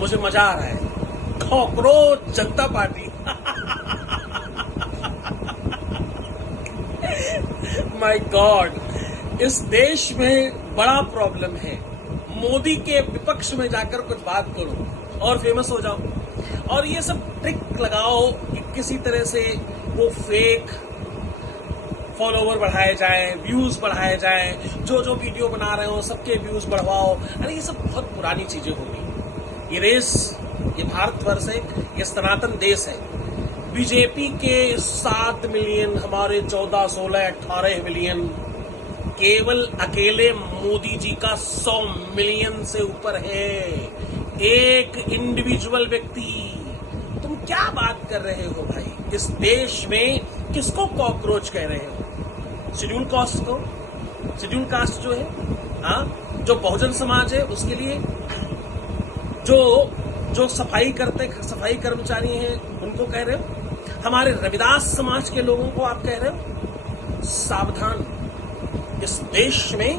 मुझे मजा आ रहा है। Cockroach Janata party my God, इस देश में बड़ा प्रॉब्लम है। मोदी के विपक्ष में जाकर कुछ बात करो और फेमस हो जाओ, और ये सब ट्रिक लगाओ कि किसी तरह से वो फेक फॉलोवर बढ़ाए जाएं, व्यूज बढ़ाए जाएं, जो जो वीडियो बना रहे हो सबके व्यूज बढ़वाओ। अरे ये सब बहुत पुरानी चीजें होगी। ये रेस, ये भारतवर्ष है, ये सनातन देश है। बीजेपी के 7 मिलियन, हमारे 14, 16, 18 मिलियन, केवल अकेले मोदी जी का 100 मिलियन से ऊपर है। एक इंडिविजुअल व्यक्ति। तुम क्या बात कर रहे हो भाई? इस देश में किसको कॉकरोच कह रहे हो? शेड्यूल कास्ट को, शेड्यूल कास्ट जो है, हाँ, जो बहुजन समाज है उसके लिए, जो सफाई कर्मचारी हैं उनको कह रहे हो? हमारे रविदास समाज के लोगों को आप कह रहे हो? सावधान, इस देश में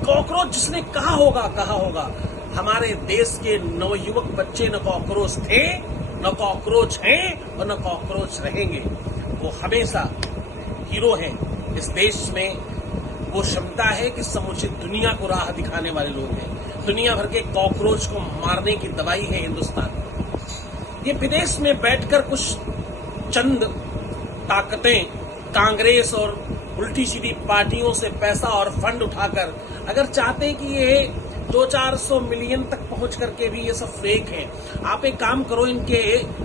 कॉकरोच जिसने कहा होगा। हमारे देश के नवयुवक बच्चे न कॉकरोच थे, न कॉकरोच हैं और न कॉकरोच रहेंगे। वो हमेशा हीरो हैं। इस देश में वो क्षमता है कि समुचित दुनिया को राह दिखाने वाले लोग हैं। दुनिया भर के कॉकरोच को मारने की दवाई है हिंदुस्तान। ये विदेश में बैठकर कुछ चंद ताकतें कांग्रेस और उल्टी सीधी पार्टियों से पैसा और फंड उठाकर अगर चाहते हैं कि ये 200-400 मिलियन तक पहुंच करके भी ये सब फेक है। आप एक काम करो, इनके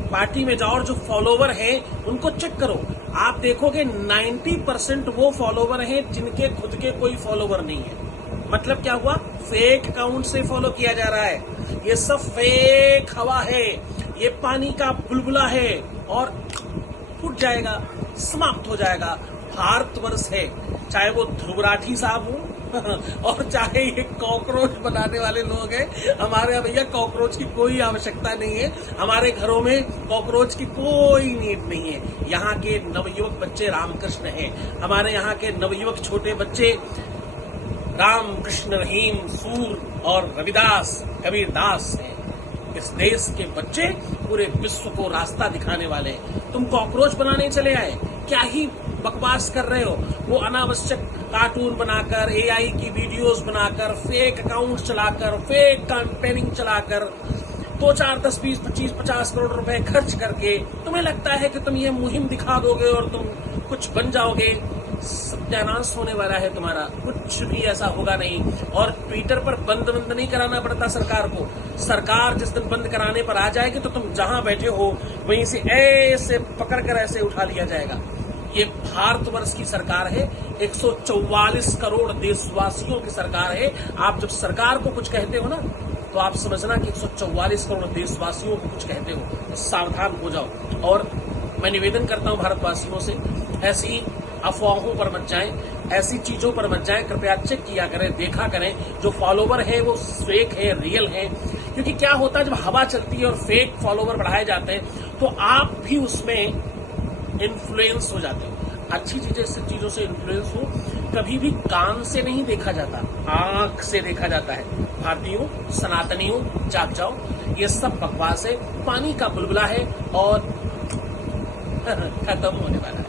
पार्टी में जाओ और जो फॉलोवर हैं उनको चेक करो। आप देखोगे 90% वो फॉलोवर हैं जिनके खुद के कोई फॉलोवर नहीं है। मतलब क्या हुआ? फेक अकाउंट से फॉलो किया जा रहा है। ये सब फेक हवा है, ये पानी का बुलबुला है और फूट जाएगा, समाप्त हो जाएगा। भारतवर्ष है, चाहे वो ध्रुव राठी साहब हो और चाहे ये कॉकरोच बनाने वाले लोग हैं। हमारे यहाँ भैया कॉकरोच की कोई आवश्यकता नहीं है। हमारे घरों में कॉकरोच की कोई नीड नहीं है। यहाँ के नवयुवक बच्चे रामकृष्ण हैं। हमारे यहाँ के नवयुवक छोटे बच्चे राम, कृष्ण, रहीम, सूर और रविदास, कबीरदास हैं। इस देश के बच्चे पूरे विश्व को रास्ता दिखाने वाले हैं। तुम कॉकरोच बनाने चले आए, क्या ही बकवास कर रहे हो? वो अनावश्यक कार्टून बनाकर, एआई की वीडियोस बनाकर, फेक अकाउंट चलाकर, फेक कैंपेनिंग चलाकर 2, 4, 10, 20, 25, 50 करोड़ रुपए खर्च करके तुम्हें लगता है कि तुम ये मुहिम दिखा दोगे और तुम कुछ बन जाओगे। सत्यानाश होने वाला है तुम्हारा। कुछ भी ऐसा होगा नहीं। और ट्विटर पर बंद नहीं कराना पड़ता सरकार को। सरकार जिस दिन बंद कराने पर आ जाएगी तो तुम जहां बैठे हो वहीं से ऐसे पकड़कर ऐसे उठा लिया जाएगा। ये भारतवर्ष की सरकार है, 144 करोड़ देशवासियों की सरकार है। आप जब सरकार को कुछ कहते हो ना, तो आप समझना कि 144 करोड़ देशवासियों को कुछ कहते हो, तो सावधान हो जाओ। और मैं निवेदन करता हूं भारतवासियों से, ऐसी अफवाहों पर मत जाएं, ऐसी चीजों पर मत जाएं। कृपया चेक किया करें, देखा करें जो फॉलोवर है वो फेक है, रियल है। क्योंकि क्या होता है, जब हवा चलती है और फेक फॉलोवर बढ़ाए जाते हैं तो आप भी उसमें इन्फ्लुएंस हो जाते हो। अच्छी चीजों से इन्फ्लुएंस हो, कभी भी कान से नहीं देखा जाता, आंख से देखा जाता है। भारतीयों, सनातनियों, जाग जाओ। ये सब बकवास है, पानी का बुलबुला है और खत्म होने वाला है।